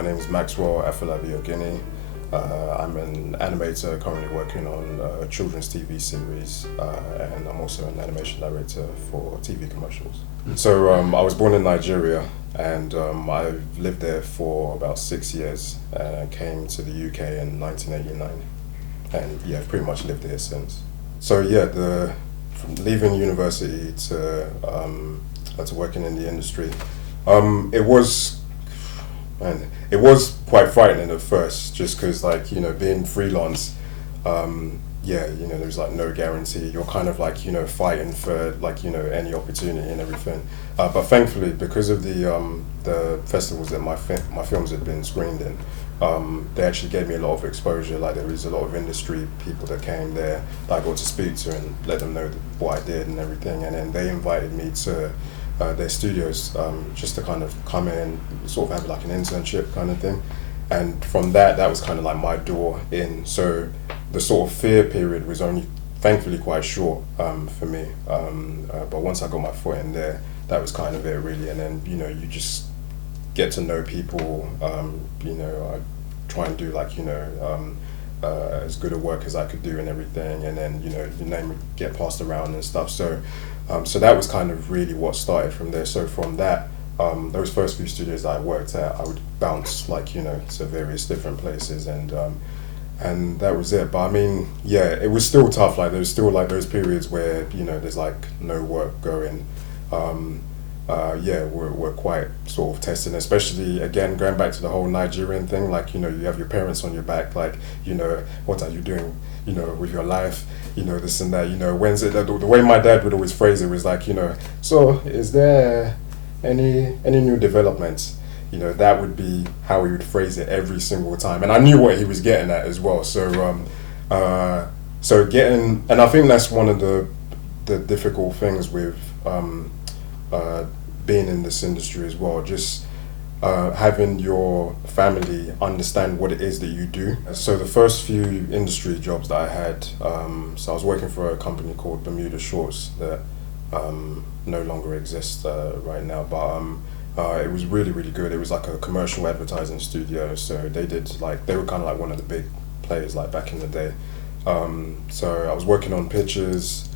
My name is Maxwell Oginni. I'm an animator currently working on a children's TV series, and I'm also an animation director for TV commercials. So I was born in Nigeria, and I've lived there for about 6 years. Came to the UK in 1989, and yeah, I've pretty much lived here since. So yeah, from leaving university to working in the industry, it was quite frightening at first, just because, like, you know, being freelance, there's like no guarantee. You're kind of like, you know, fighting for, like, you know, any opportunity and everything. But thankfully, because of the festivals that my films had been screened in, they actually gave me a lot of exposure. Like, there was a lot of industry people that came there that I got to speak to and let them know what I did and everything. And then they invited me to their studios, just to kind of come in, sort of have like an internship kind of thing. And from that was kind of like my door in. So the sort of fear period was only thankfully quite short for me. But once I got my foot in there, that was kind of it really. And then, you know, you just get to know people, I try and do, like, you know, as good a work as I could do and everything. And then, you know, your name would get passed around and stuff. So that was kind of really what started from there. So from that, those first few studios that I worked at, I would bounce, like, you know, to various different places, and that was it. But I mean, yeah, it was still tough. Like, there was still like those periods where, you know, there's like no work going. We're quite sort of testing, especially, again, going back to the whole Nigerian thing. Like, you know, you have your parents on your back, like, you know, what are you doing, you know, with your life, you know, this and that, you know, when's it, the way my dad would always phrase it was like, you know, so is there any new developments? You know, that would be how he would phrase it every single time. And I knew what he was getting at as well. So and I think that's one of the difficult things with being in this industry as well, just having your family understand what it is that you do. So the first few industry jobs that I had, so I was working for a company called Bermuda Shorts that no longer exists right now, but it was really, really good. It was like a commercial advertising studio, so they were kind of like one of the big players, like, back in the day. So I was working on pictures,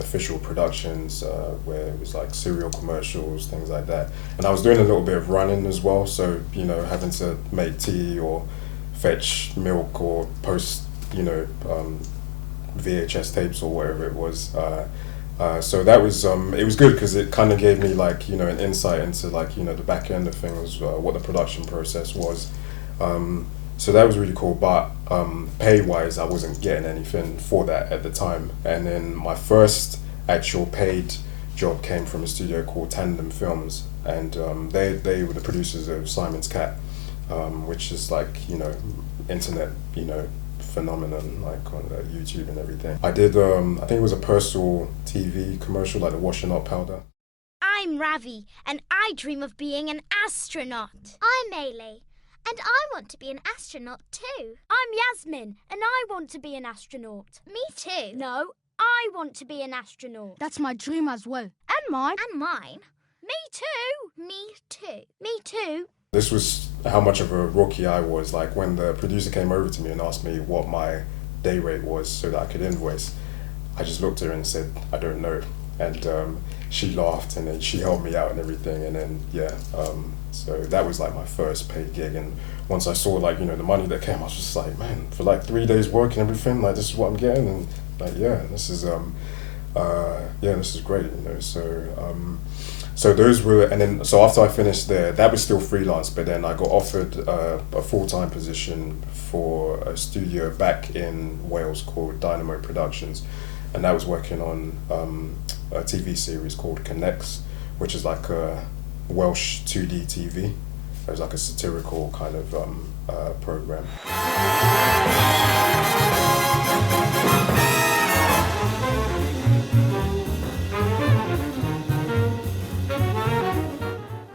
official productions, where it was like cereal commercials, things like that. And I was doing a little bit of running as well, so, you know, having to make tea or fetch milk or post, you know, VHS tapes or whatever it was. So that was, it was good because it kind of gave me, like, you know, an insight into, like, you know, the back end of things, what the production process was. So that was really cool, but pay-wise, I wasn't getting anything for that at the time. And then my first actual paid job came from a studio called Tandem Films, and they were the producers of Simon's Cat, which is, like, you know, internet, you know, phenomenon, like, on YouTube and everything. I did, I think it was a Persil TV commercial, like the washing up powder. I'm Ravi, and I dream of being an astronaut. I'm Ailey, and I want to be an astronaut too. I'm Yasmin, and I want to be an astronaut. Me too. No, I want to be an astronaut. That's my dream as well. And mine. And mine. Me too. Me too. Me too. This was how much of a rookie I was. Like, when the producer came over to me and asked me what my day rate was so that I could invoice, I just looked at her and said, I don't know. And she laughed, and then she helped me out and everything. And then, so that was like my first paid gig. And once I saw, like, you know, the money that came, I was just like, man, for like 3 days work and everything, like, this is what I'm getting. And like, this is great, you know. So those were, and then, so after I finished there, that was still freelance, but then I got offered a full-time position for a studio back in Wales called Dynamo Productions, and that was working on a TV series called Connects, which is like a Welsh 2D TV. It was like a satirical kind of program.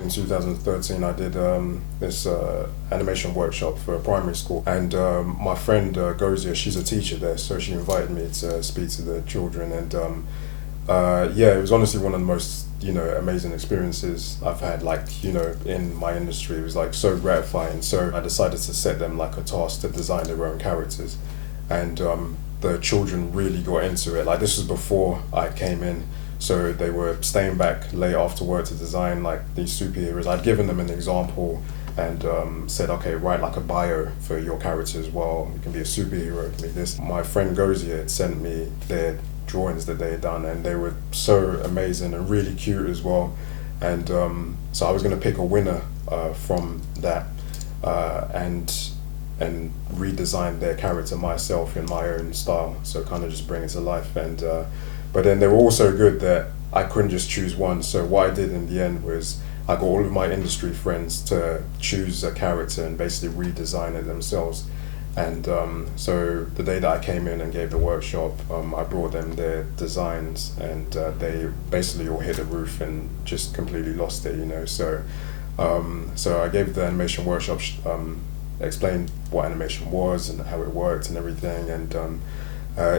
In 2013, I did this animation workshop for a primary school, and my friend Gozia, she's a teacher there, so she invited me to speak to the children, and Yeah, it was honestly one of the most, amazing experiences I've had, like, in my industry. It was like so gratifying. So I decided to set them like a task to design their own characters. And the children really got into it. Like, this was before I came in. So they were staying back late after work to design like these superheroes. I'd given them an example and said, okay, write like a bio for your character as well. It can be a superhero, it can be this. My friend Gozier had sent me their drawings that they had done, and they were so amazing and really cute as well. And so I was going to pick a winner from that and redesign their character myself in my own style. So kind of just bring it to life. And but then they were all so good that I couldn't just choose one. So what I did in the end was I got all of my industry friends to choose a character and basically redesign it themselves. And so the day that I came in and gave the workshop, I brought them their designs, and they basically all hit the roof and just completely lost it, So so I gave the animation workshop, explained what animation was and how it worked and everything, and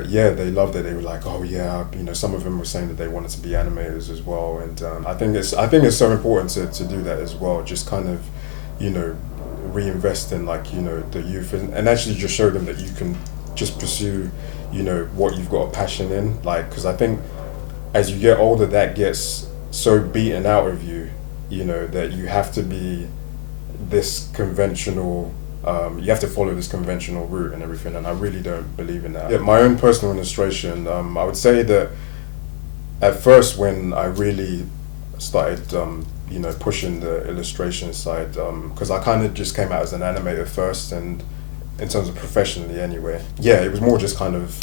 yeah, they loved it. They were like, oh yeah, some of them were saying that they wanted to be animators as well, and I think it's so important to do that as well. Just kind of, reinvest in like the youth and actually just show them that you can just pursue what you've got a passion in, like, because I think as you get older that gets so beaten out of you, that you have to be this conventional, you have to follow this conventional route and everything, and I really don't believe in that. Yeah, my own personal illustration, I would say that at first when I really started pushing the illustration side, because I kind of just came out as an animator first, and in terms of professionally anyway, yeah, it was more just kind of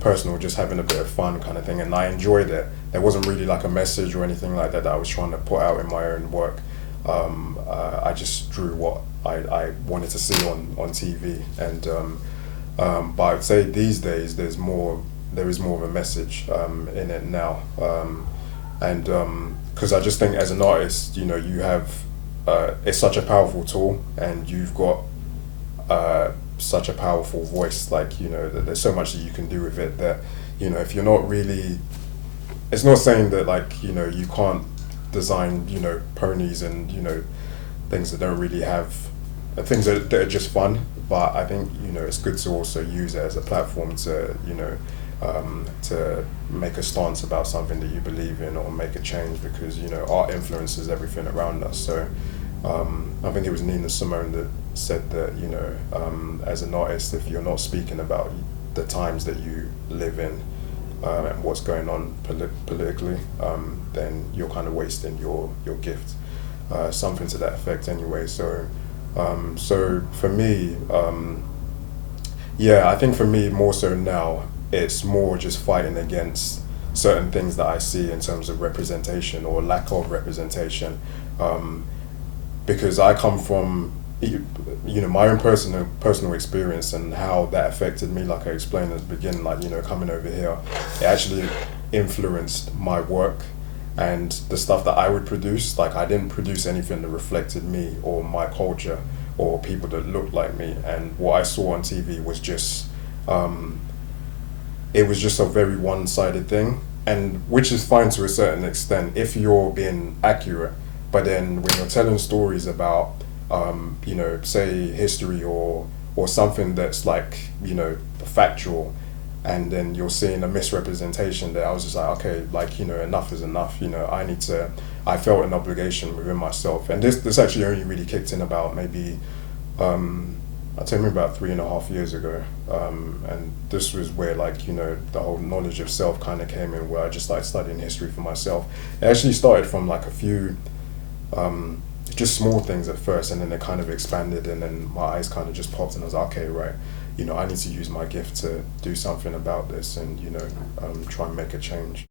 personal, just having a bit of fun kind of thing, and I enjoyed it. There wasn't really like a message or anything like that I was trying to put out in my own work. I just drew what I wanted to see on TV, and but I'd say these days there is more of a message in it now, and because I just think as an artist, you have it's such a powerful tool, and you've got such a powerful voice, like that there's so much that you can do with it, that if you're not really, it's not saying that like you can't design ponies and things that don't really have things that are just fun, but I think it's good to also use it as a platform to to make a stance about something that you believe in, or make a change, because art influences everything around us. So I think it was Nina Simone that said that as an artist, if you're not speaking about the times that you live in and what's going on politically, then you're kind of wasting your gift, something to that effect anyway. So so for me, yeah, I think for me more so now, it's more just fighting against certain things that I see in terms of representation or lack of representation, because I come from my own personal experience and how that affected me. Like I explained at the beginning, like coming over here, it actually influenced my work and the stuff that I would produce. Like, I didn't produce anything that reflected me or my culture or people that looked like me, and what I saw on TV was just it was just a very one-sided thing, and which is fine to a certain extent if you're being accurate. But then when you're telling stories about say history or something that's like factual, and then you're seeing a misrepresentation there, I was just like, okay, like enough is enough. I felt an obligation within myself, and this actually only really kicked in about maybe I'd say maybe about 3.5 years ago, and this was where like the whole knowledge of self kind of came in, where I just started studying history for myself. It actually started from like a few just small things at first, and then it kind of expanded, and then my eyes kind of just popped, and I was like, okay, right, I need to use my gift to do something about this, and try and make a change.